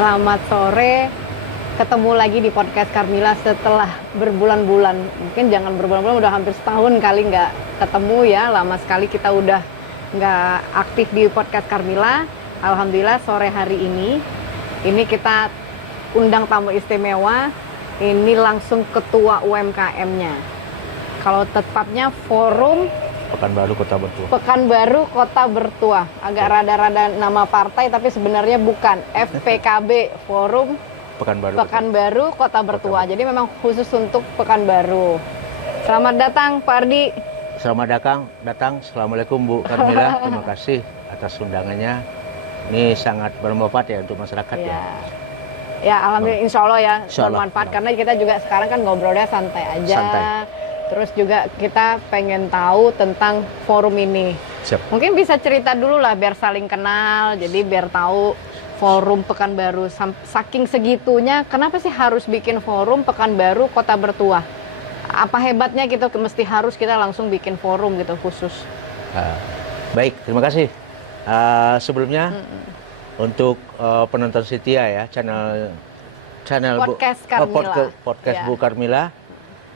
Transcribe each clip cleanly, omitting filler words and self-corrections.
Selamat sore, ketemu lagi di podcast Carmila setelah berbulan-bulan. Mungkin jangan berbulan-bulan, udah hampir setahun kali nggak ketemu ya. Lama sekali kita udah nggak aktif di podcast Carmila. Alhamdulillah sore hari ini kita undang tamu istimewa. Ini langsung ketua UMKM-nya. Kalau tepatnya Forum Pekanbaru Kota Bertuah. Pekanbaru Kota Bertuah. Agak rada-rada nama partai tapi sebenarnya bukan. FPKB, Forum Pekanbaru Kota Bertuah. Jadi memang khusus untuk Pekanbaru. Selamat datang Pak Ardi. Selamat datang. Assalamualaikum Bu Carmila. Terima kasih atas undangannya. Ini sangat bermanfaat ya untuk masyarakat ya. Ya, alhamdulillah, insya Allah ya bermanfaat. Allah. Karena kita juga sekarang kan ngobrolnya santai aja. Santai. Terus juga kita pengen tahu tentang forum ini. Siap. Mungkin bisa cerita dulu lah biar saling kenal. Jadi biar tahu Forum Pekanbaru. Saking segitunya, kenapa sih harus bikin Forum Pekanbaru Kota Bertuah? Apa hebatnya gitu mesti harus kita langsung bikin forum gitu khusus? Baik, terima kasih. Sebelumnya untuk penonton setia ya channel Podcast Carmila. podcast Ya. Bu Carmila.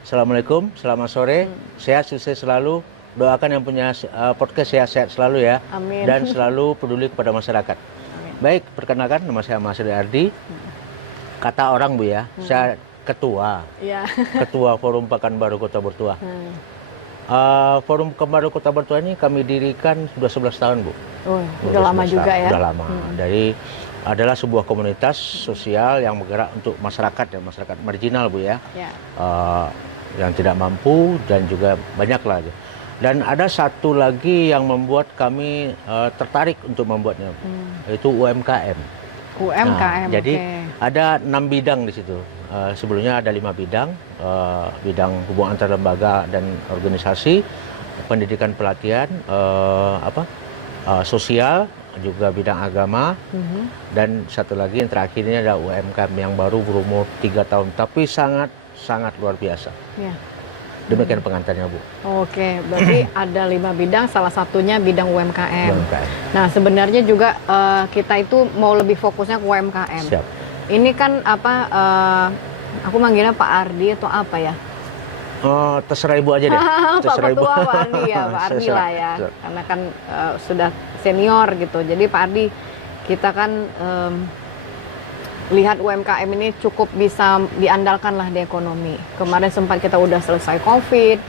Assalamualaikum, selamat sore, sehat sukses selalu. Doakan yang punya podcast sehat selalu ya. Amin. Dan selalu peduli kepada masyarakat. Amin. Baik, perkenalkan nama saya Mas Ardi. Kata orang Bu ya, saya ketua Ya. Ketua Forum Pekanbaru Kota Bertuah. Forum Pekanbaru Kota Bertuah ini kami dirikan sudah 11 tahun Bu. Udah lama juga ya. Udah lama. Adalah sebuah komunitas sosial yang bergerak untuk masyarakat ya, masyarakat marginal Bu ya. Ya. Yang tidak mampu dan juga banyak lagi. Dan ada satu lagi yang membuat kami tertarik untuk membuatnya, yaitu UMKM. UMKM. Jadi ada 6 bidang di situ. Sebelumnya ada 5 bidang, bidang hubungan antar lembaga dan organisasi, pendidikan pelatihan, sosial, juga bidang agama, dan satu lagi yang terakhir ini ada UMKM yang baru berumur 3 tahun, tapi sangat luar biasa. Ya. Demikian pengantarnya Bu. Oke, berarti ada 5 bidang, salah satunya bidang UMKM. UMKM. Nah, sebenarnya juga kita itu mau lebih fokusnya ke UMKM. Siap. Ini kan aku manggilnya Pak Ardi atau apa ya? Terserah Ibu aja deh. Pak Ketua Pak Ardi ya, Pak Ardi lah ya. Karena kan sudah senior gitu. Jadi Pak Ardi, kita kan lihat UMKM ini cukup bisa diandalkan lah di ekonomi. Kemarin sempat kita udah selesai COVID,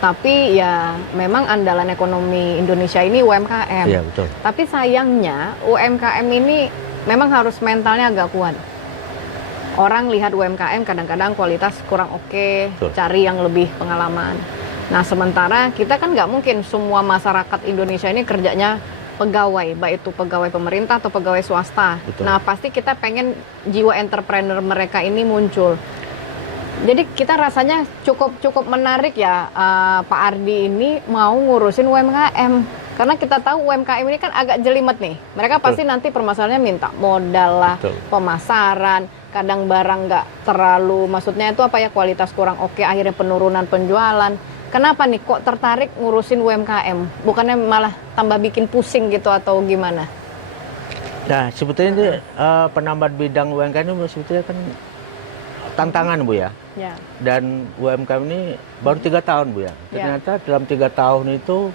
tapi ya memang andalan ekonomi Indonesia ini UMKM. Iya, betul. Tapi sayangnya UMKM ini memang harus mentalnya agak kuat. Orang lihat UMKM kadang-kadang kualitas kurang oke, cari yang lebih pengalaman. Nah sementara kita kan nggak mungkin semua masyarakat Indonesia ini kerjanya pegawai, baik itu pegawai pemerintah atau pegawai swasta. Betul. Nah pasti kita pengen jiwa entrepreneur mereka ini muncul. Jadi kita rasanya cukup menarik ya Pak Ardi ini mau ngurusin UMKM. Karena kita tahu UMKM ini kan agak jelimet nih. Mereka pasti nanti permasalahannya minta modal lah, pemasaran, kadang barang nggak terlalu, maksudnya itu kualitas kurang oke, akhirnya penurunan penjualan. Kenapa nih kok tertarik ngurusin UMKM? Bukannya malah tambah bikin pusing gitu atau gimana? Nah, sebetulnya ini penambahan bidang UMKM ini sebetulnya kan tantangan Bu ya. Ya. Dan UMKM ini baru 3 tahun Bu ya. Ternyata dalam 3 tahun itu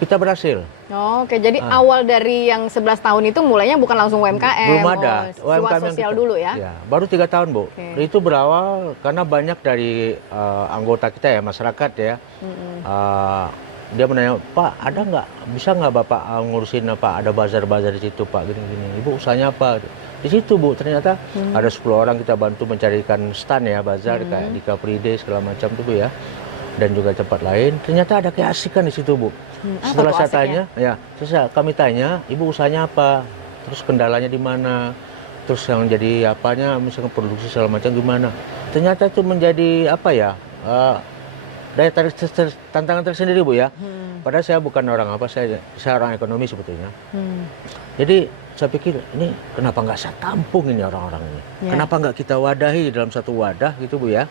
kita berhasil. Oke, jadi awal dari yang 11 tahun itu mulainya bukan langsung UMKM. Belum ada. UMKM sosial dulu ya? Ya, baru 3 tahun Bu. Itu berawal karena banyak dari anggota kita ya, masyarakat ya. Dia menanya, Pak ada nggak, bisa nggak Bapak ngurusin ada bazar-bazar di situ Pak, gini-gini. Ibu usahanya apa? Di situ Bu, ternyata ada 10 orang kita bantu mencarikan stand ya, bazar kayak di Car Free Day segala macam tuh Bu ya. Dan juga tempat lain, ternyata ada keasikan di situ Bu. Setelah saya tanya, kami tanya, Ibu usahanya apa? Terus kendalanya di mana? Terus yang jadi apanya, misalnya produksi segala macam gimana? Ternyata itu menjadi daya tarik tantangan tersendiri Bu ya. Padahal saya bukan orang saya orang ekonomi sebetulnya. Jadi saya pikir ini kenapa nggak saya tampung ini orang-orang ini? Kenapa nggak kita wadahi dalam satu wadah gitu Bu ya?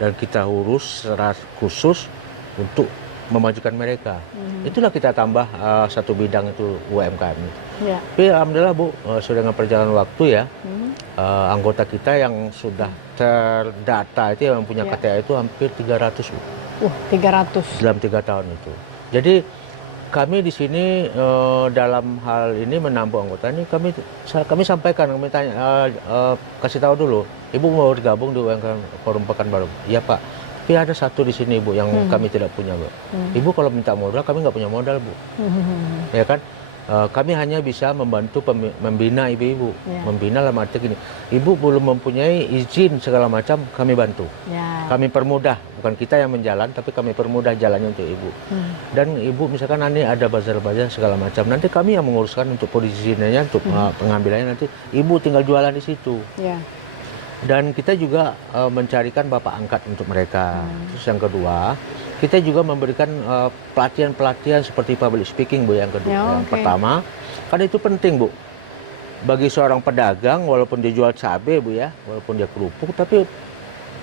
Dan kita urus secara khusus untuk memajukan mereka. Itulah kita tambah satu bidang itu UMKM. Tapi alhamdulillah Bu, sudah dengan perjalanan waktu ya, anggota kita yang sudah terdata itu yang punya KTA itu hampir 300 Bu. 300 dalam 3 tahun itu. Jadi kami di sini dalam hal ini menambah anggota ini kami sampaikan, kami tanya, kasih tahu dulu, Ibu mau bergabung di UMKM Forum Pekanbaru? Iya Pak. Tapi ada satu di sini Bu yang kami tidak punya Bu. Ibu kalau minta modal kami nggak punya modal Bu. Ya kan? Kami hanya bisa membantu membina ibu-ibu, membina dalam arti gini, ibu belum mempunyai izin segala macam, kami bantu, kami permudah, bukan kita yang menjalan, tapi kami permudah jalannya untuk ibu. Dan ibu misalkan nanti ada bazar-bazar segala macam, nanti kami yang menguruskan untuk perizinannya, untuk pengambilannya, nanti ibu tinggal jualan di situ. Dan kita juga mencarikan bapak angkat untuk mereka. Terus yang kedua, kita juga memberikan pelatihan-pelatihan seperti public speaking Bu yang kedua. Yang pertama, kan itu penting Bu. Bagi seorang pedagang walaupun dia jual cabai Bu ya, walaupun dia kerupuk, tapi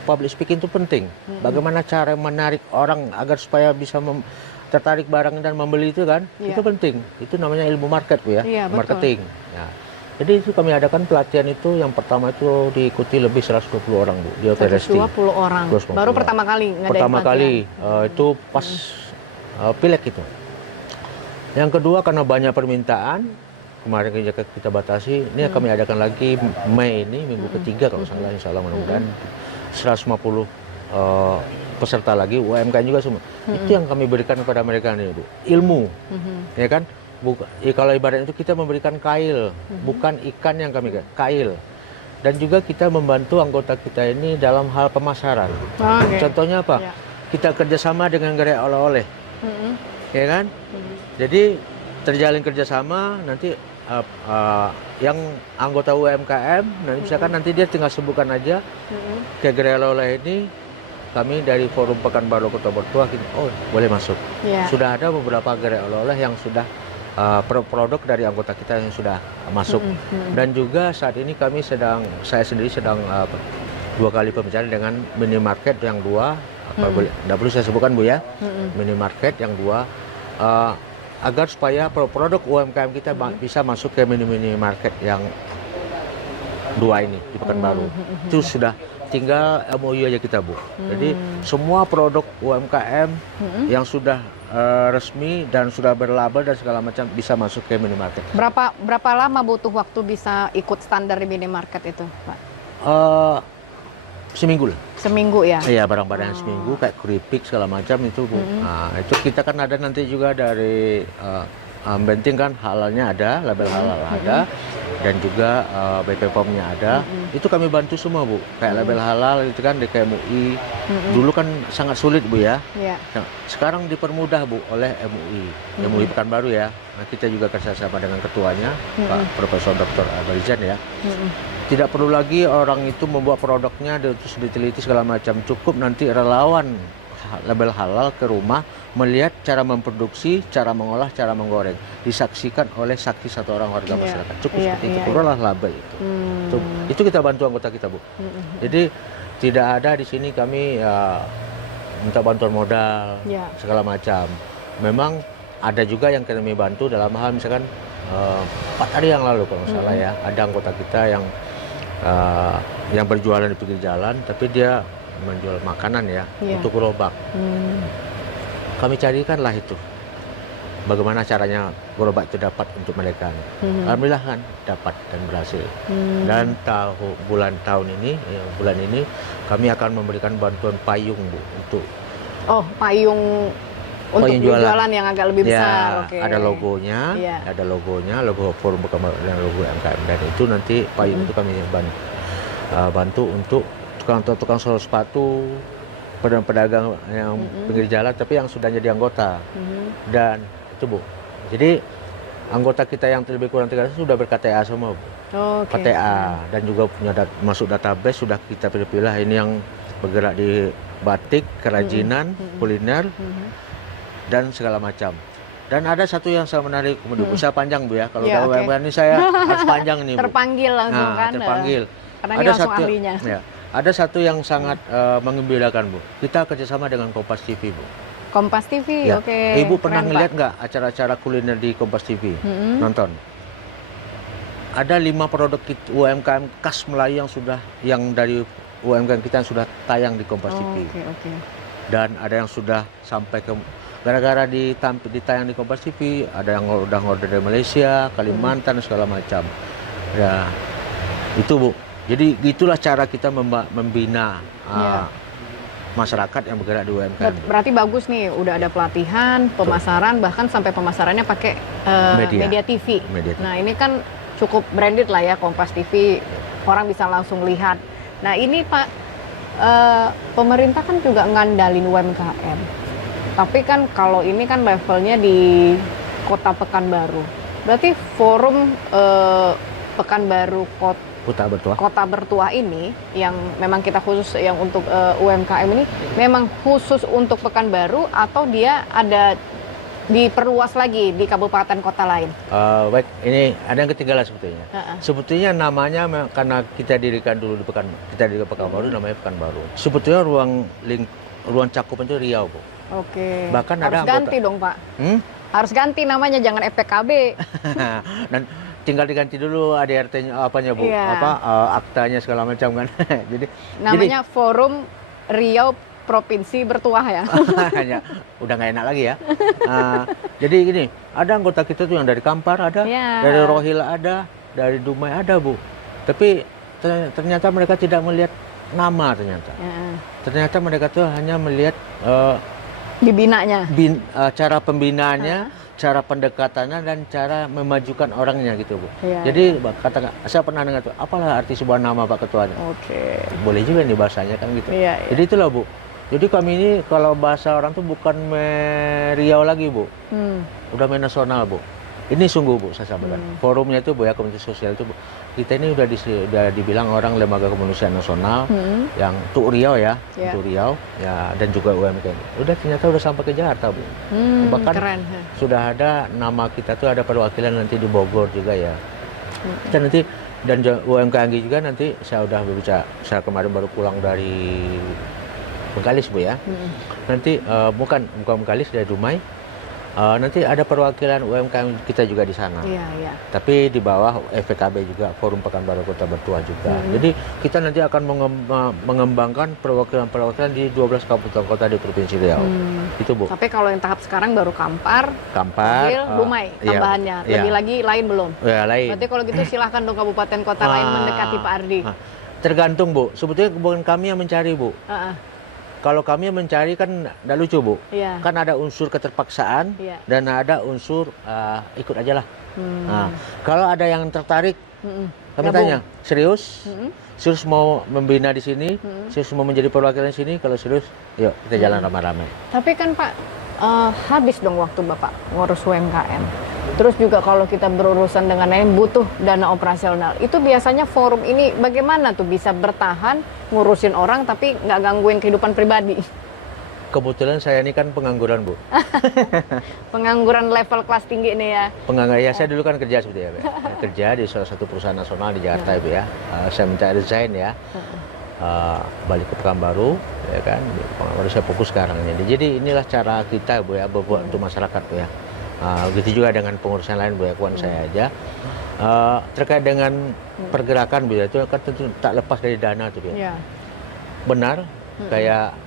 public speaking itu penting. Bagaimana cara menarik orang agar supaya bisa tertarik barang dan membeli itu kan, itu penting. Itu namanya ilmu market Bu ya, marketing. Ya. Jadi itu kami adakan pelatihan itu, yang pertama itu diikuti lebih 120 orang Bu di Operasi. 120 orang. Baru pertama kali ngadain Pertama kali itu pas pileg itu. Yang kedua karena banyak permintaan, kemarin kita batasi, ini kami adakan lagi Mei ini, minggu ketiga kalau salah, insya Allah mudah-mudahan 150 peserta lagi, UMKM juga semua. Itu yang kami berikan kepada mereka nih Bu, ilmu, ya kan? Kalau ibaratnya itu kita memberikan kail, bukan ikan yang kami kail. Dan juga kita membantu anggota kita ini dalam hal pemasaran. Contohnya apa? Kita kerjasama dengan gerai oleh-oleh, ya kan? Jadi terjalin kerjasama, nanti yang anggota UMKM, nanti misalkan nanti dia tinggal sebutkan aja ke gerai oleh-oleh ini, kami dari Forum Pekanbaru Kota Mertua, oh boleh masuk. Sudah ada beberapa gerai oleh-oleh yang sudah produk dari anggota kita yang sudah masuk. Dan juga saat ini saya sendiri sedang 2 kali pembicaraan dengan minimarket yang 2, tidak perlu saya sebutkan Bu ya, minimarket yang 2, agar supaya produk UMKM kita bisa masuk ke minimarket yang 2 ini di Pekanbaru. Itu sudah tinggal MOU aja kita Bu. Jadi semua produk UMKM yang sudah resmi dan sudah berlabel dan segala macam bisa masuk ke minimarket. Berapa lama butuh waktu bisa ikut standar di minimarket itu, Pak? Seminggu lah. Seminggu ya? Iya, barang-barang seminggu kayak keripik segala macam itu Bu. Nah, itu kita kan ada nanti juga dari Benting kan halalnya ada, label halal ada, dan juga BP POM-nya ada. Itu kami bantu semua Bu, kayak label halal itu kan di KMUI. Dulu kan sangat sulit Bu ya. Sekarang dipermudah Bu oleh MUI Pekanbaru ya. Nah, kita juga kerjasama dengan ketuanya Pak Profesor Dr. Barizan ya. Tidak perlu lagi orang itu membuat produknya terus diteliti segala macam, cukup nanti relawan label halal ke rumah melihat cara memproduksi, cara mengolah, cara menggoreng, disaksikan oleh saksi satu orang warga masyarakat. Cukup seperti itu, perlulah label itu. Itu kita bantu anggota kita Bu. Jadi tidak ada di sini kami minta bantuan modal segala macam. Memang ada juga yang kami bantu dalam hal misalkan 4 hari yang lalu kalau salah ya, ada anggota kita yang berjualan di pinggir jalan, tapi dia menjual makanan ya untuk gerobak. Kami carikanlah itu bagaimana caranya gerobak itu dapat untuk mereka. Alhamdulillah kan dapat dan berhasil. Dan bulan ini kami akan memberikan bantuan payung Bu untuk payung untuk jualan yang agak lebih besar. Ada logonya, logo Forum Pekanbaru dan logo UMKM, dan itu nanti payung itu kami bantu untuk tukang sol sepatu, pedagang yang pinggir jalan tapi yang sudah jadi anggota. Dan itu Bu. Jadi anggota kita yang lebih kurang 300 sudah ber-KTA semua Bu. KTA dan juga punya masuk database, sudah kita pilih-pilih ini yang bergerak di batik, kerajinan, kuliner dan segala macam. Dan ada satu yang saya menarik, bisa panjang Bu ya. Kalau UMKM ini saya harus panjang nih Bu. Terpanggil langsung kan. Terpanggil. Karena ini langsung ahlinya. Ada satu yang sangat menggembirakan Bu. Kita kerjasama dengan Kompas TV Bu. Kompas TV, Ibu pernah ngeliat nggak acara-acara kuliner di Kompas TV? Nonton? ada 5 produk UMKM khas Melayu yang dari UMKM kita yang sudah tayang di Kompas TV. Oke. Dan ada yang sudah sampai ke gara-gara ditayang di Kompas TV, ada yang udah ngorder dari Malaysia, Kalimantan segala macam. Ya, itu Bu. Jadi gitulah cara kita membina masyarakat yang bergerak di UMKM. Berarti bagus nih, udah ada pelatihan, pemasaran, bahkan sampai pemasarannya pakai media TV. Nah ini kan cukup branded lah ya, Kompas TV, orang bisa langsung lihat. Nah ini Pak, pemerintah kan juga ngandalin UMKM. Tapi kan kalau ini kan levelnya di Kota Pekanbaru. Berarti forum Pekanbaru Kota Bertuah ini yang memang kita khusus yang untuk UMKM ini memang khusus untuk Pekanbaru atau dia ada diperluas lagi di kabupaten kota lain? Baik, ini ada yang ketinggalan sebetulnya. Sebetulnya namanya karena kita dirikan dulu di Pekanbaru namanya Pekanbaru. Sebetulnya ruang cakupan itu Riau, Bu. Oke. Bahkan harus ada ganti dong, Pak. Harus ganti namanya, jangan FPKB. Dan tinggal diganti dulu ADRT-nya apanya Bu, aktanya segala macam kan. Namanya Forum Riau Provinsi Bertuah ya. Udah nggak enak lagi ya. Jadi gini, ada anggota kita tuh yang dari Kampar ada, dari Rohil ada, dari Dumai ada Bu. Tapi ternyata mereka tidak melihat nama ternyata. Ternyata mereka tuh hanya melihat dibinanya, cara pembinaannya. Cara pendekatannya dan cara memajukan orangnya gitu Bu. Jadi saya pernah dengar tuh, apalah arti sebuah nama Pak Ketuanya? Oke. Boleh juga nih bahasanya kan gitu. Jadi itulah Bu. Jadi kami ini kalau bahasa orang tuh bukan Riau lagi Bu. Udah nasional Bu. Ini sungguh Bu, saya sampaikan. Forumnya itu Bu ya, Komite Sosial itu Bu. Kita ini udah dibilang orang lembaga kemanusiaan nasional yang untuk Riau ya, untuk Riau ya, dan juga UMKM. Ternyata udah sampai ke Jakarta Bu. Bahkan keren. Sudah ada nama kita tuh ada perwakilan nanti di Bogor juga ya. Kita nanti dan UMKM juga nanti saya udah berbicara. Saya kemarin baru pulang dari Bengkalis Bu ya. Nanti bukan Bengkalis, dari Dumai. Nanti ada perwakilan UMKM kita juga di sana. Tapi di bawah FPKB juga, Forum Pekanbaru Kota Bertuah juga. Jadi kita nanti akan mengembangkan perwakilan-perwakilan di 12 kabupaten kota di Provinsi Riau. Itu Bu. Tapi kalau yang tahap sekarang baru Kampar, Dumai tambahannya. Lebih lagi lain belum? Ya, lain. Berarti kalau gitu silahkan dong kabupaten kota lain mendekati Pak Ardi. Tergantung Bu. Sebetulnya bukan kami yang mencari Bu. Kalau kami mencari kan tidak lucu Bu, kan ada unsur keterpaksaan dan ada unsur ikut aja lah. Kalau ada yang tertarik, kami tanya, serius mau membina di sini, serius mau menjadi perwakilan di sini, kalau serius, yuk kita jalan ramai-ramai. Tapi kan Pak, habis dong waktu Bapak ngurus UMKM. Terus juga kalau kita berurusan dengan lain butuh dana operasional. Itu biasanya forum ini bagaimana tuh bisa bertahan ngurusin orang tapi nggak gangguin kehidupan pribadi? Kebetulan saya ini kan pengangguran Bu. Pengangguran level kelas tinggi nih ya? Pengangguran ya, saya dulu kan kerja seperti ya, kerja di salah satu perusahaan nasional di Jakarta Ibu ya. Saya minta resign ya. Balik ke Pekanbaru ya kan, baru saya fokus sekarang ini. Jadi inilah cara kita Bu ya, berbuat untuk masyarakat Bu ya. Begitu juga dengan pengurusan lain Bu ya, kawan saya aja. Terkait dengan pergerakan Bu ya, itu kan tentu tak lepas dari dana tuh ya. Benar, kayak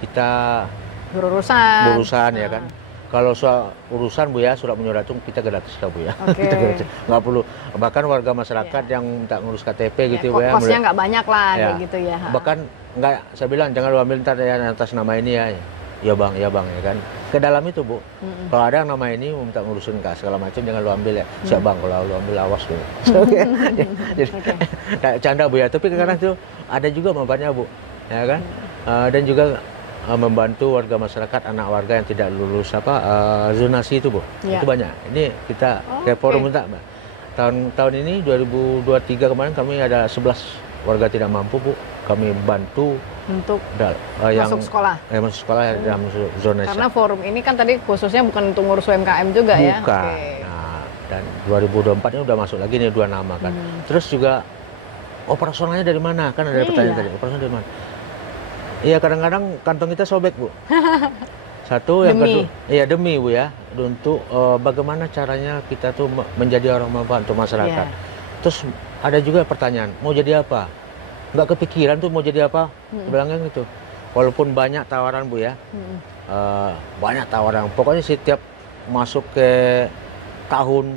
kita berurusan ya kan. Kalau soal urusan Bu ya, surat menyurat itu kita gratis lah Bu ya. Kita gratis, nggak perlu. Bahkan warga masyarakat yang minta ngurus KTP gitu Bu ya. Kosnya nggak banyak lah kayak gitu ya. Bahkan nggak, saya bilang jangan lu ambil ntar ya atas nama ini ya. Ya bang ya kan. Ke dalam itu Bu. Kalau ada yang nama ini mau minta ngurusin segala macam, jangan lu ambil ya. Siap bang, kalau lu ambil awas Bu. Jadi kayak canda Bu ya. Tapi kadang itu ada juga manfaatnya Bu. Ya kan. Dan juga membantu warga masyarakat, anak warga yang tidak lulus zonasi itu Bu. Itu banyak. Ini kita kayak forum minta tahun ini 2023 kemarin kami ada 11 warga tidak mampu Bu. Kami bantu untuk yang masuk sekolah. Masuk sekolah dalam zonasi. Karena forum ini kan tadi khususnya bukan untuk ngurus UMKM juga ya. Bukan. Nah, dan 2024 ini udah masuk lagi nih 2 nama kan. Terus juga operasionalnya dari mana? Kan ada pertanyaan tadi. Operasional dari mana? Iya, kadang-kadang kantong kita sobek Bu. Satu, yang kedua, iya demi Bu ya, untuk bagaimana caranya kita tuh menjadi orang manfaat untuk masyarakat. Terus ada juga pertanyaan, mau jadi apa? Nggak kepikiran tuh mau jadi apa? Bilangnya gitu. Walaupun banyak tawaran Bu ya, banyak tawaran. Pokoknya setiap masuk ke tahun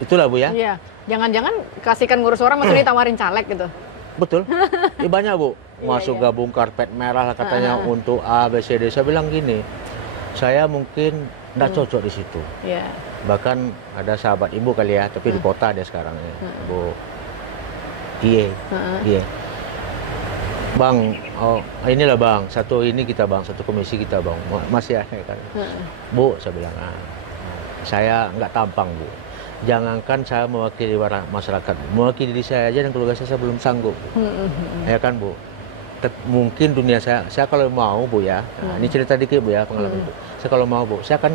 itulah Bu ya. Iya, jangan-jangan kasihkan ngurus orang maksudnya ditawarin caleg gitu. Betul. Banyak Bu. Masuk iya. gabung karpet merah lah katanya untuk A, B, C, D. Saya bilang gini, saya mungkin nggak cocok di situ. Iya. Bahkan ada sahabat ibu kali ya, tapi di kota dia sekarang ya. Bu Iya. Iya. Bang, oh inilah Bang, satu ini kita Bang, satu komisi kita Bang. Masih ada kan. Bu, saya bilang, saya nggak tampang Bu. Jangankan saya mewakili masyarakat, mewakili diri saya aja dan keluarga saya belum sanggup. Ya kan Bu. Mungkin dunia saya kalau mau Bu ya, nah, ini cerita dikit Bu ya pengalaman Bu. Saya kalau mau Bu, saya kan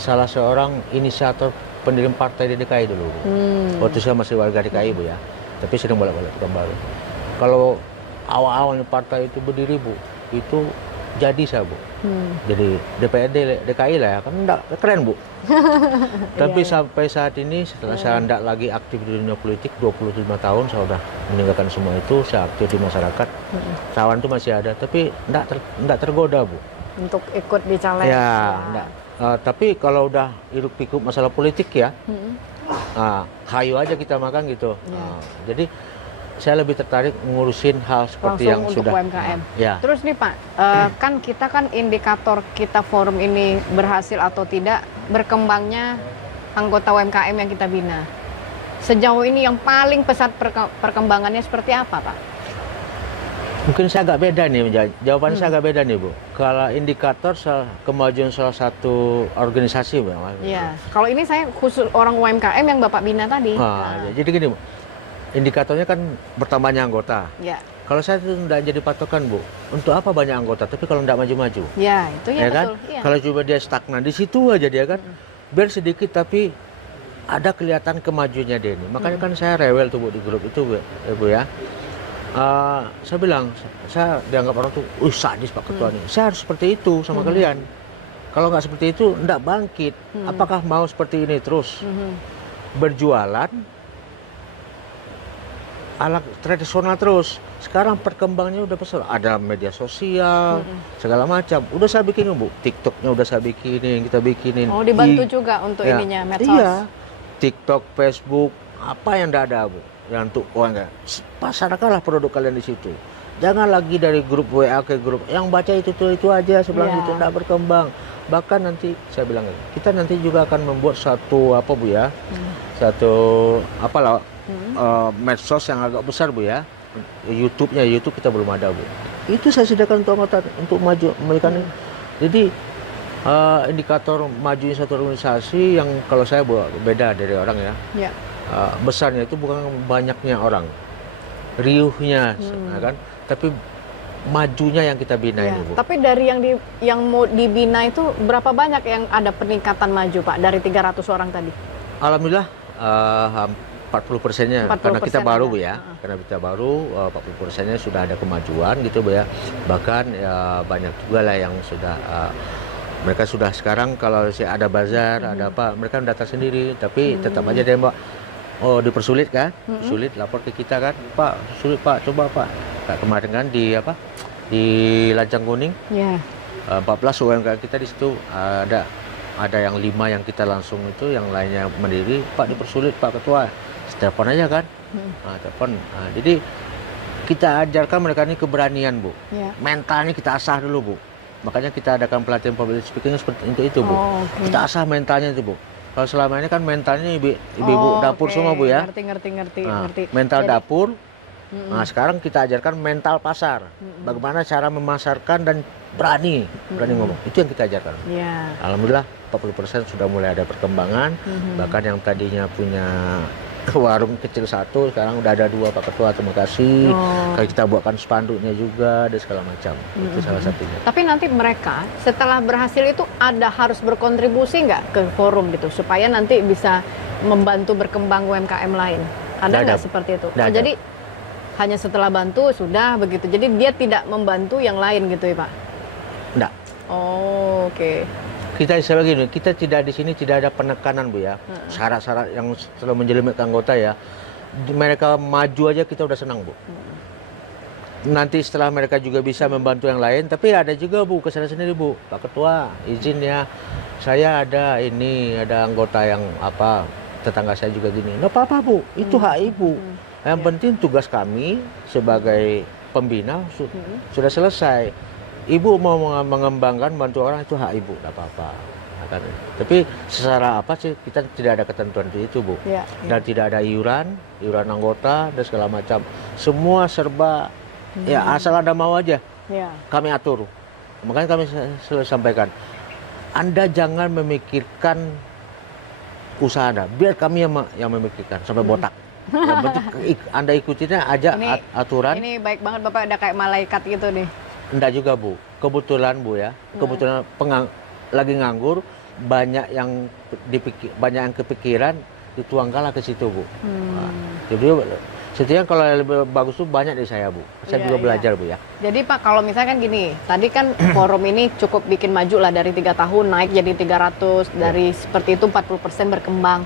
salah seorang inisiator pendirian partai di DKI dulu Bu. Waktu saya masih warga DKI Bu ya, tapi sering bolak-balik Pekanbaru. Kalau awal-awalnya partai itu berdiri Bu, itu jadi saya Bu. Jadi DPRD DKI lah ya, kan enggak keren Bu. Tapi sampai saat ini setelah saya enggak lagi aktif di dunia politik 25 tahun saya sudah meninggalkan semua itu, saya aktif di masyarakat. Tawaran itu masih ada, tapi enggak tergoda Bu. Untuk ikut di caleg. Ya, enggak. Tapi kalau udah hiruk pikuk masalah politik ya, hayu aja kita makan gitu. Jadi saya lebih tertarik ngurusin hal seperti langsung yang untuk sudah UMKM. Ya. Terus nih Pak, kan kita kan indikator kita forum ini berhasil atau tidak berkembangnya anggota UMKM yang kita bina. Sejauh ini yang paling pesat perkembangannya seperti apa Pak? Mungkin saya agak beda nih, jawabannya saya agak beda nih Bu. Kalau indikator kemajuan salah satu organisasi Bu. Iya, kalau ini saya khusus orang UMKM yang Bapak bina tadi. Jadi gini Bu, indikatornya kan bertambahnya anggota. Ya. Kalau saya itu tidak jadi patokan Bu, untuk apa banyak anggota, tapi kalau tidak maju-maju. Ya, itu ya, ya kan? betul. Ya. Kalau coba dia stagnan di situ aja dia kan, biar sedikit tapi ada kelihatan kemajuannya dia ini. Makanya kan saya rewel tuh Bu di grup itu Bu ya. Saya bilang, saya dianggap orang tuh, sadis Pak Ketua nih. Saya harus seperti itu sama kalian. Kalau nggak seperti itu, nggak bangkit. Apakah mau seperti ini terus? Berjualan, ala tradisional terus. Sekarang perkembangannya udah besar. Ada media sosial, segala macam. Udah saya bikinin Bu, TikToknya udah saya bikinin, kita bikinin. Oh, dibantu juga untuk ininya, medsos. Iya, TikTok, Facebook, apa yang nggak ada Bu. Yang untuk enggak, pasarkanlah produk kalian di situ. Jangan lagi dari grup WA ke grup yang baca itu aja sebelah itu enggak berkembang. Bahkan nanti saya bilang kita nanti juga akan membuat satu apa Bu ya, satu apalah medsos yang agak besar Bu ya. YouTube kita belum ada Bu. Itu saya sediakan untuk anggota untuk maju memberikan. Jadi indikator majunya satu organisasi yang kalau saya beda dari orang ya. Ya. Besarnya itu bukan banyaknya orang, riuhnya, kan? Tapi majunya yang kita bina ini, Bu. Tapi dari yang mau dibina itu berapa banyak yang ada peningkatan maju, Pak, dari 300 orang tadi? Alhamdulillah 40%-nya, karena kita baru Bu ya, karena kita baru 40%-nya sudah ada kemajuan gitu Bu ya. Bahkan ya, banyak juga lah yang sudah mereka sudah sekarang kalau ada bazar, ada apa, mereka datang sendiri, tapi tetap aja dia Mbak. Oh, dipersulit kan? Sulit lapor ke kita kan, Pak, sulit Pak, coba Pak. Kemarin kan di Lancang Kuning, 14 UMKM kita di situ ada yang 5 yang kita langsung itu, yang lainnya mandiri. Pak, dipersulit Pak Ketua, telepon aja kan? Telepon. Jadi kita ajarkan mereka ini keberanian Bu, mentalnya kita asah dulu Bu. Makanya kita adakan pelatihan public speaking seperti itu Bu. Kita asah mentalnya itu Bu. Kalau selama ini kan mentalnya ibu-ibu dapur semua Bu ya. Ngerti. Mental dapur. Nah, sekarang kita ajarkan mental pasar. Bagaimana cara memasarkan dan berani ngomong. Itu yang kita ajarkan. Alhamdulillah 40% sudah mulai ada perkembangan. Bahkan yang tadinya punya warung kecil satu, sekarang udah ada 2 Pak Ketua, terima kasih. Kalau kita buatkan spanduknya juga dan segala macam. Itu salah satunya. Tapi nanti mereka setelah berhasil itu harus berkontribusi nggak ke forum gitu supaya nanti bisa membantu berkembang UMKM lain. Ada nggak seperti itu? Jadi hanya setelah bantu sudah begitu. Jadi dia tidak membantu yang lain gitu ya Pak? Enggak. Oh, oke. Kita istilah gini, kita tidak di sini tidak ada penekanan Bu ya. Syarat-syarat yang selalu menjelimet anggota ya. Mereka maju aja kita udah senang Bu. Nanti setelah mereka juga bisa membantu yang lain, tapi ada juga Bu kesalahan sendiri Bu. Pak Ketua, izin ya, saya ada anggota yang tetangga saya juga gini. Nggak apa-apa Bu, itu hak Ibu. Yang penting tugas kami sebagai pembina sudah selesai. Ibu mau mengembangkan bantu orang itu hak Ibu, nggak apa-apa. Tapi secara apa sih kita tidak ada ketentuan itu Bu. Dan tidak ada iuran anggota dan segala macam. Semua serba ya asal Anda mau aja. Kami atur. Makanya kami selalu sampaikan, Anda jangan memikirkan usaha Anda, biar kami yang memikirkan sampai botak. Yang penting Anda ikutinya aja aturan. Ini baik banget Bapak, ada kayak malaikat gitu nih. Enggak juga Bu, kebetulan Bu ya, kebetulan lagi nganggur, banyak yang kepikiran, dituangkanlah ke situ Bu. Nah, jadi sebetulnya kalau yang lebih bagus tuh banyak dari saya Bu, saya juga belajar Bu ya. Jadi Pak, kalau misalkan gini, tadi kan forum ini cukup bikin maju lah, dari 3 tahun naik jadi 300, dari seperti itu 40% berkembang.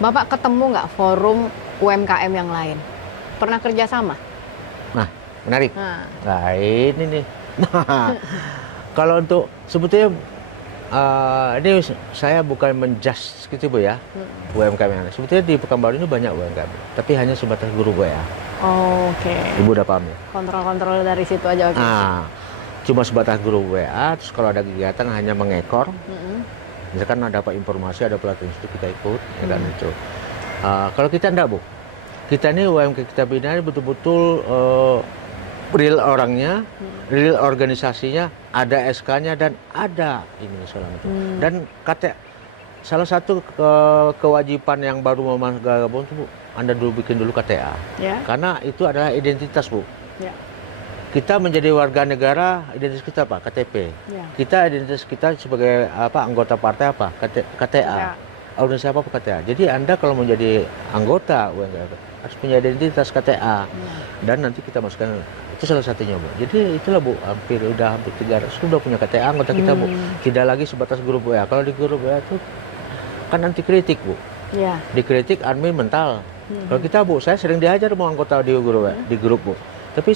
Bapak ketemu nggak forum UMKM yang lain? Pernah kerjasama? Nah, menarik. Nah ini nih. Kalau untuk sebetulnya ini saya bukan menjudge gitu Bu ya, UMKM yang lain. Sebetulnya di Pekanbaru ini banyak UMKM, tapi hanya sebatas grup WA. Oke. Ibu udah paham ya? Kontrol dari situ aja. Cuma sebatas grup WA, terus kalau ada kegiatan hanya mengekor. Misalkan ada dapat informasi, ada pelatihan itu kita ikut, ya kan itu. Kalau kita enggak Bu, kita ini UMKM kita bina ini betul-betul real orangnya, real organisasinya, ada SK-nya dan ada ini segala macam. Dan salah satu kewajiban yang baru mau gabung itu Bu, Anda bikin dulu KTA. Karena itu adalah identitas Bu. Kita menjadi warga negara, identitas kita apa? KTP. Kita identitas kita sebagai anggota partai apa? KTA. Organisasi apa KTA. Jadi Anda kalau menjadi anggota UMKM harus punya identitas KTA. Dan nanti kita masukkan, itu salah satunya Bu. Jadi itulah Bu, hampir 300 sudah punya KTA anggota kita Bu. Tidak lagi sebatas grup WA. Kalau di grup WA itu kan anti kritik Bu. Dikritik admin mental. Kalau kita Bu, saya sering dihajar mau anggota di grup Bu. Tapi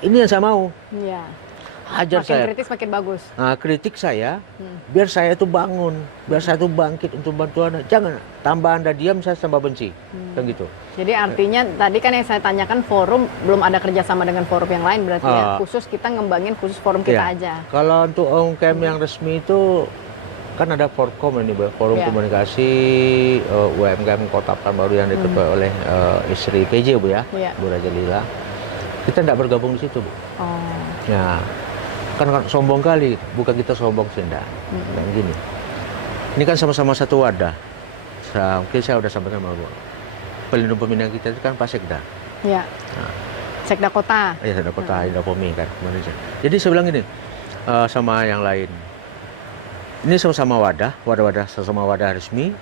ini yang saya mau. Hajar makin saya. Kritis makin bagus. Nah, kritik saya, biar saya itu bangun, biar saya itu bangkit untuk bantu Anda. Jangan tambah Anda diam, saya tambah benci, kan gitu. Jadi artinya tadi kan yang saya tanyakan forum belum ada kerjasama dengan forum yang lain berarti ya. Khusus kita ngembangin khusus forum kita aja. Kalau untuk UMKM yang resmi itu kan ada Forkom ini, Forum Komunikasi UMKM Kota Pekanbaru yang diketuai oleh istri PJ Bu ya, Bu Raja Lila. Kita tidak bergabung di situ Bu. Ya. Kan sombong kali, bukan kita sombong sih enggak. Gini. Ini kan sama-sama satu wadah. Mungkin saya udah sampaikan sama Bu. Pelindung pembina kita itu kan Pak Sekda. Sekda Kota. Iya, Sekda Kota, Indopomi kan. Jadi saya bilang gini, sama yang lain. Ini sama-sama wadah sama-sama wadah resmi,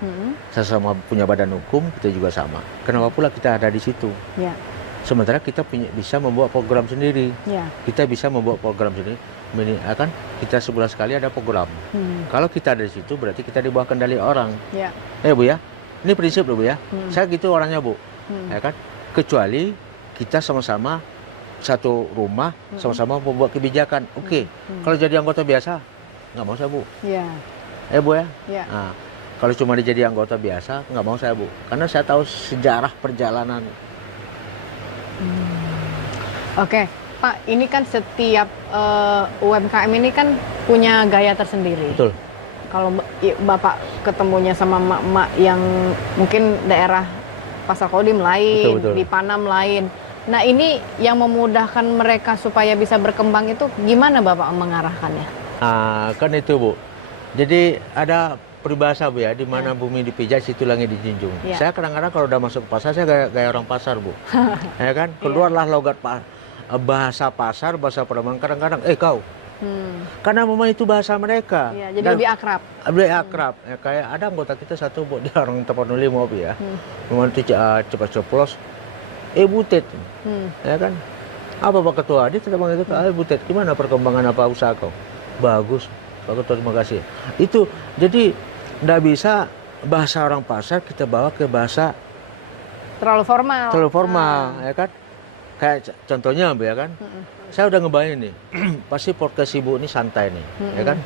sama-sama punya badan hukum, kita juga sama. Kenapa pula kita ada di situ? Sementara kita bisa membuat program sendiri. Kita bisa membuat program sendiri. Kan kita sebulan sekali ada program. Kalau kita ada di situ berarti kita di bawah kendali orang. Bu ya. Ini prinsip loh Bu ya. Saya gitu orangnya Bu. Ya kan? Kecuali kita sama-sama satu rumah, sama-sama membuat kebijakan. Oke. Kalau jadi anggota biasa nggak mau saya Bu. Bu ya. Nah, kalau cuma jadi anggota biasa nggak mau saya Bu. Karena saya tahu sejarah perjalanan. Oke, Pak, ini kan setiap UMKM ini kan punya gaya tersendiri. Betul. Kalau Bapak ketemunya sama emak-emak yang mungkin daerah Pasar Kodim lain, betul. di Panam lain. Nah, ini yang memudahkan mereka supaya bisa berkembang itu gimana Bapak mengarahkannya? Kan itu Bu. Jadi ada peribahasa Bu ya, di mana bumi dipijak situ langit dijunjung. Saya kadang-kadang kalau udah masuk ke pasar saya gaya orang pasar Bu. Ya kan? Keluarlah logat bahasa pasar, bahasa pedagang kadang-kadang kau. Karena memang itu bahasa mereka. Jadi lebih akrab. Lebih akrab. Ya, kayak ada anggota kita satu Bu, dia orang Tapanuli mau ya. Memang itu cepat ceplos. Butet. Ya kan? Apa Pak Ketua? Dia tidak manggil kita, Butet, gimana perkembangan apa usaha kau? Bagus. Pak Ketua terima kasih. Itu jadi nggak bisa bahasa orang pasar kita bawa ke bahasa Terlalu formal. terlalu formal, ya kan? Kayak contohnya Bu ya kan? Saya udah ngebayangin nih, pasti podcast Ibu ini santai nih, ya kan?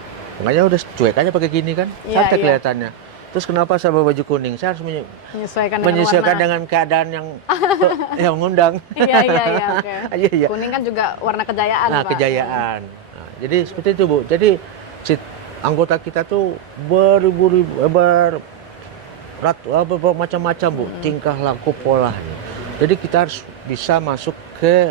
Makanya udah cuek aja pakai gini kan, Iya, santai iya. kelihatannya. Terus kenapa saya bawa baju kuning? Saya harus Menyesuaikan menyesuaikan dengan dengan keadaan yang mengundang. warna. Iya, iya, iya. Oke. Iya, iya. Kuning kan juga warna kejayaan, Nah, Pak. kejayaan. Nah, jadi seperti itu Bu. Jadi anggota kita tuh macam-macam Bu, tingkah laku polanya. Jadi kita harus bisa masuk ke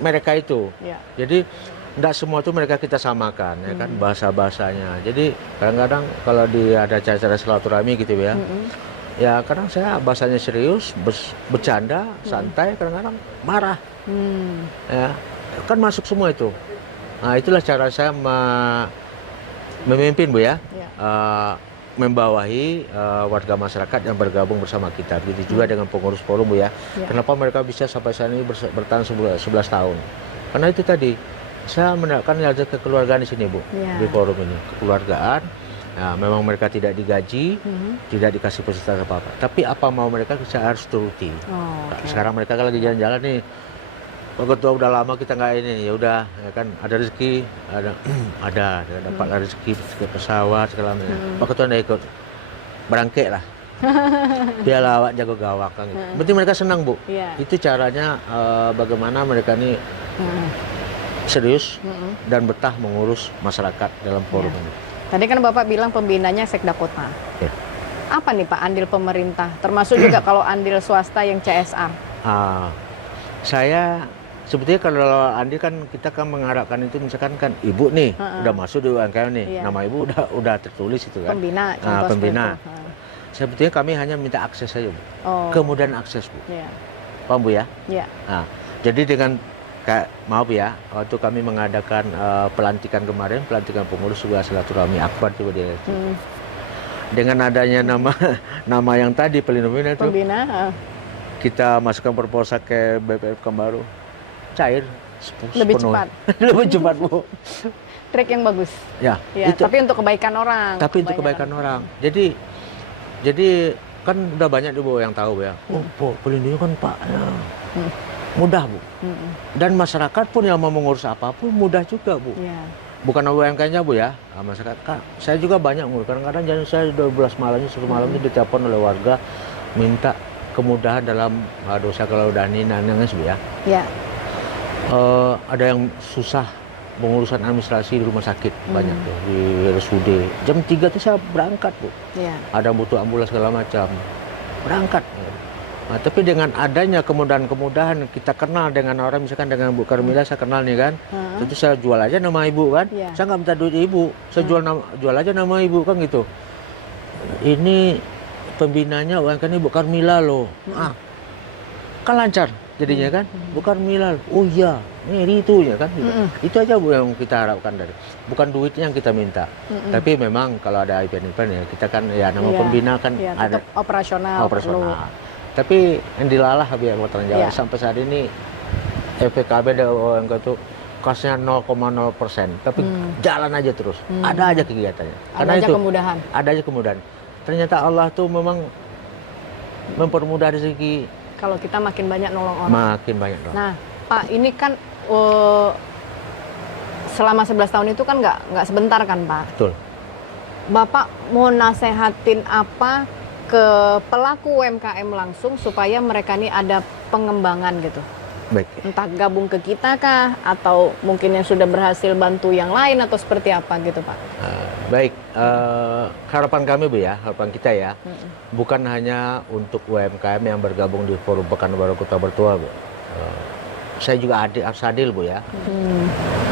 mereka itu. Iya. Jadi tidak semua itu mereka kita samakan, ya kan, bahasa-bahasanya. Jadi kadang-kadang kalau ada acara silaturahmi gitu ya, ya kadang saya bahasanya serius, bercanda, santai, kadang-kadang marah, ya kan masuk semua itu. Nah itulah cara saya memimpin Bu ya, Iya. membawahi warga masyarakat yang bergabung bersama kita. Begitu juga dengan pengurus forum Bu ya. Iya. Kenapa mereka bisa sampai saat ini bertahan 11 tahun? Karena itu tadi. Saya menerapkan nilai kekeluargaan di sini Bu, Ya. di forum ini. Kekeluargaan, ya, memang mereka tidak digaji, tidak dikasih fasilitas apa-apa. Tapi apa mau mereka saya harus turuti. Oh, Nah, oke. sekarang mereka kan lagi jalan-jalan nih. Pak Ketua udah lama kita nggak ini, ya udah, ya kan ada rezeki, ada dapat rezeki ke pesawat segala macam. Pak Ketua nggak ikut, berangke lah. Biarlah awak jago gawak kan gitu. Berarti mereka senang Bu. Iya. Itu caranya bagaimana mereka ini serius dan betah mengurus masyarakat dalam forum ini. Tadi kan Bapak bilang pembinanya Sekda Kota. Ya. Apa nih Pak andil pemerintah? Termasuk juga kalau andil swasta yang CSR. Saya sebetulnya kalau andil kan kita kan mengharapkan itu misalkan kan Ibu nih udah masuk di UMKM nih, Iya. nama Ibu udah tertulis itu kan. Pembina, contoh Pembina. seperti itu. Sebetulnya kami hanya minta akses saja Bu. Oh. Kemudahan akses Bu. Iya. Paham Bu ya? Iya. Nah, jadi dengan maaf ya, waktu kami mengadakan pelantikan kemarin, pelantikan pengurus juga silaturahmi akbar juga dia. Dengan adanya nama yang tadi pelindungan itu, Pembina. kita masukkan proposal ke BPF Baru, cair, Lebih sepenuh. cepat. Lebih cepat Bu. Trik yang bagus. Ya, Ya, itu. tapi untuk kebaikan orang. Tapi untuk kebaikan orang. Jadi kan udah banyak Bu yang tahu ya. Oh, Bu, pelindungan kan Pak. Ya. Mudah Bu. Dan masyarakat pun yang mau mengurus apapun mudah juga Bu. Iya. Bukan UMKM-nya Bu ya, masyarakat. Saya juga banyak ngurus. Kadang-kadang jangan saya 12 malamnya, 1 malam itu ditelepon oleh warga minta kemudahan dalam dosa kelalaian dan Bu ya. Iya. Ada yang susah pengurusan administrasi di rumah sakit banyak tuh di RSUD. Jam 3 tuh saya berangkat Bu. Iya. Ada butuh ambulans segala macam. Berangkat. Nah, tapi dengan adanya kemudahan-kemudahan kita kenal dengan orang, misalkan dengan Bu Karmila saya kenal nih kan, tentu saya jual aja nama Ibu kan, Iya. saya nggak minta duit Ibu, saya jual aja nama Ibu kan gitu. Ini pembinanya UMKM Bu Karmila loh, kan lancar jadinya kan, Bu Karmila, oh iya, ini itu ya kan, gitu. Itu aja Bu yang kita harapkan dari, bukan duitnya yang kita minta, tapi memang kalau ada event-event ya kita kan ya nama Iya. pembina kan Iya, ada tetap operasional. operasional. perlu. Tapi yang dilalah biar Kota Jawa Iya. sampai saat ini EPKB dan OMK itu kosnya 0,0%, tapi jalan aja terus, ada aja kegiatannya. Ada aja kemudahan. Ada aja kemudahan. Ternyata Allah tuh memang mempermudah rezeki Kalau kita makin banyak nolong orang. makin banyak dong. Nah, Pak, ini kan selama 11 tahun itu kan nggak sebentar kan, Pak? Betul. Bapak mau nasehatin apa ke pelaku UMKM langsung supaya mereka ini ada pengembangan gitu? Baik. Entah gabung ke kita kah, atau mungkin yang sudah berhasil bantu yang lain, atau seperti apa gitu, Pak? Baik, harapan kami Bu ya, harapan kita ya, bukan hanya untuk UMKM yang bergabung di Forum Pekanbaru Kota Bertua Bu. Saya juga harus adil Bu ya.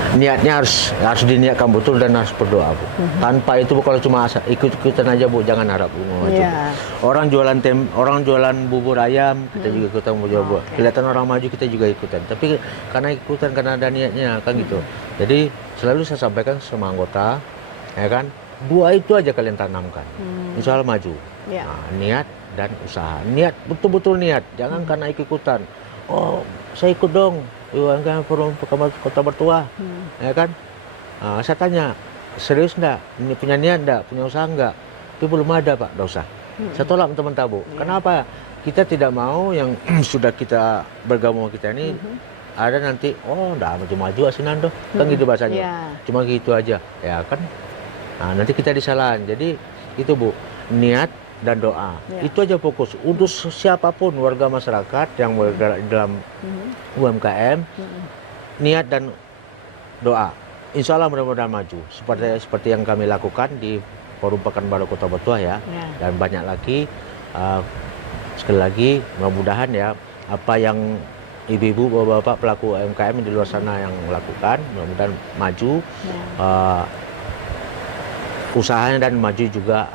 Niatnya harus diniatkan betul dan harus berdoa Bu. Tanpa itu Bu, kalau cuma ikut-ikutan aja Bu, jangan harap Bu. Iya. Orang jualan bubur ayam, kita juga ikutan jual Bu. Kelihatan orang maju, kita juga ikutan. Tapi karena ikutan, karena ada niatnya kan gitu. Jadi selalu saya sampaikan sama anggota, ya kan, 2 itu aja kalian tanamkan. Insya Allah maju. Iya. Nah, niat dan usaha. Niat, betul-betul niat. Jangan karena ikut-ikutan. Oh, saya ikut dong UMKM Forum Kota Bertua, ya kan? Saya tanya, serius enggak? Ini punya niat enggak? Punya usaha enggak? Tapi belum ada Pak, enggak usah. Saya tolak teman-teman Bu. Kenapa? Kita tidak mau yang sudah kita bergabung kita ini ada nanti, oh enggak maju-maju asinan tuh. Kan gitu bahasanya. Cuma gitu aja. Ya kan? Nah, nanti kita disalahin. Jadi itu Bu, niat dan doa. Itu aja fokus. Untuk siapapun warga masyarakat yang bergerak di dalam UMKM, niat dan doa. Insya Allah mudah-mudahan maju. Seperti yang kami lakukan di Forum Pekanbaru Kota Batuah ya. Dan banyak lagi. Sekali lagi mudah-mudahan ya apa yang ibu-ibu, bapak-bapak pelaku UMKM di luar sana yang melakukan mudah-mudahan maju usahanya dan maju juga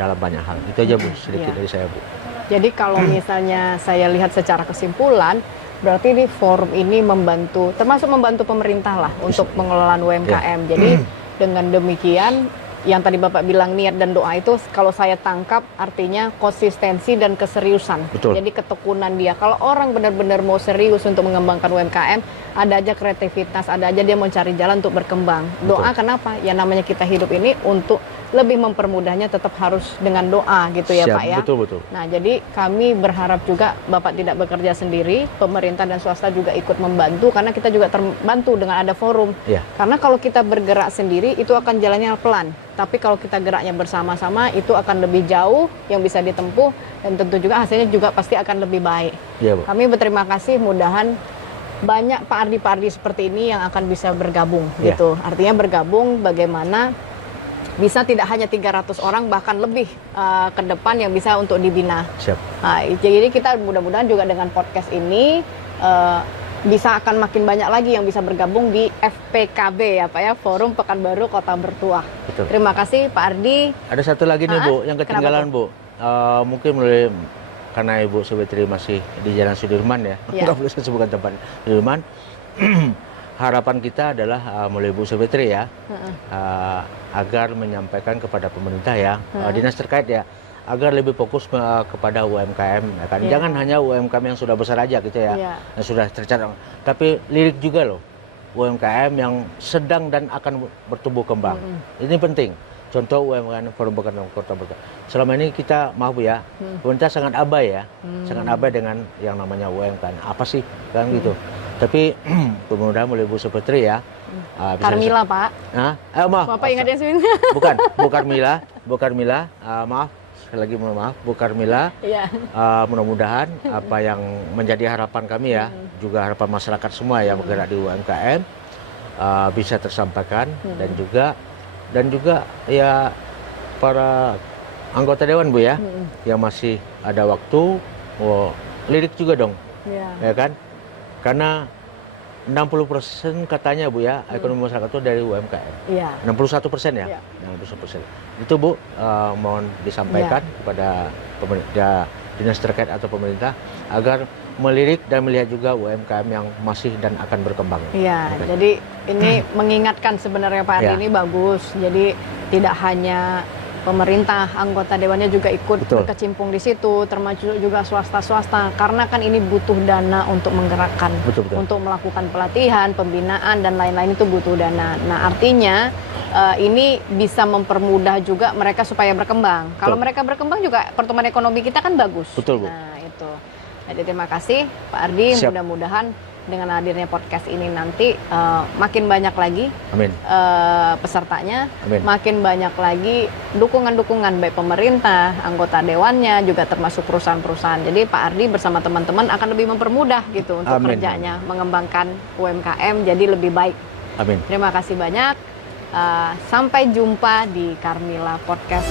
dalam banyak hal. Itu aja Bu sedikit dari saya Bu. Jadi kalau misalnya saya lihat secara kesimpulan, berarti di forum ini membantu, termasuk membantu pemerintah lah untuk pengelolaan UMKM. Jadi dengan demikian, yang tadi Bapak bilang niat dan doa itu, kalau saya tangkap artinya konsistensi dan keseriusan. Betul. Jadi ketekunan dia. Kalau orang benar-benar mau serius untuk mengembangkan UMKM, ada aja kreativitas, ada aja dia mau cari jalan untuk berkembang. Doa kenapa? Ya namanya kita hidup ini untuk lebih mempermudahnya tetap harus dengan doa gitu ya Pak ya. Betul. Nah jadi kami berharap juga Bapak tidak bekerja sendiri, pemerintah dan swasta juga ikut membantu karena kita juga terbantu dengan ada forum. Karena kalau kita bergerak sendiri itu akan jalannya pelan. Tapi kalau kita geraknya bersama-sama itu akan lebih jauh yang bisa ditempuh dan tentu juga hasilnya juga pasti akan lebih baik. Kami berterima kasih, mudahan banyak Pak Ardi seperti ini yang akan bisa bergabung gitu. Artinya bergabung bagaimana bisa tidak hanya 300 orang bahkan lebih ke depan yang bisa untuk dibina. Nah, jadi kita mudah-mudahan juga dengan podcast ini bisa akan makin banyak lagi yang bisa bergabung di FPKB ya Pak ya, Forum Pekanbaru Kota Batuah. Terima kasih Pak Ardi. Ada satu lagi nih Bu, yang ketinggalan Bu. Mungkin mulai karena Ibu Subetri masih di Jalan Sudirman ya, nggak boleh saya sebutkan tempat Sudirman. Harapan kita adalah mulai Ibu Subetri ya, agar menyampaikan kepada pemerintah ya, dinas terkait ya, agar lebih fokus kepada UMKM ya kan. Jangan hanya UMKM yang sudah besar aja gitu ya, yang sudah tercatat, tapi lirik juga loh UMKM yang sedang dan akan bertumbuh kembang. Ini penting. Contoh UMKM Forum Pekanbaru Kota Batuah. Selama ini kita maaf ya, pemerintah sangat abai ya, sangat abai dengan yang namanya UMKM. Apa sih kan gitu. Tapi mudah-mudahan mulai Bu Subetri ya. Carmila Pak. Maaf. Bapak ingat ya sini? Bu Carmila. Maaf. Sekali lagi mohon maaf, Bu Carmila. Mudah-mudahan apa yang menjadi harapan kami ya, juga harapan masyarakat semua yang bergerak di UMKM bisa tersampaikan dan juga ya para anggota dewan Bu ya, yang masih ada waktu, lirik juga dong, ya kan? Karena 60% katanya Bu ya, ekonomi masyarakat itu dari UMKM. 61% ya? 61%. Itu Bu, mohon disampaikan kepada pemerintah, dinas terkait atau pemerintah agar melirik dan melihat juga UMKM yang masih dan akan berkembang. Jadi ini mengingatkan sebenarnya Pak Ardi ini bagus. Jadi tidak hanya pemerintah, anggota dewannya juga ikut berkecimpung di situ, termasuk juga swasta-swasta, karena kan ini butuh dana untuk menggerakkan, untuk melakukan pelatihan, pembinaan dan lain-lain itu butuh dana. Nah artinya ini bisa mempermudah juga mereka supaya berkembang. Kalau mereka berkembang juga pertumbuhan ekonomi kita kan bagus. Nah itu. Jadi terima kasih Pak Ardi, mudah-mudahan dengan hadirnya podcast ini nanti makin banyak lagi pesertanya, makin banyak lagi dukungan-dukungan baik pemerintah, anggota dewannya, juga termasuk perusahaan-perusahaan. Jadi Pak Ardi bersama teman-teman akan lebih mempermudah gitu untuk kerjanya, mengembangkan UMKM jadi lebih baik. Terima kasih banyak. Sampai jumpa di Carmila Podcast.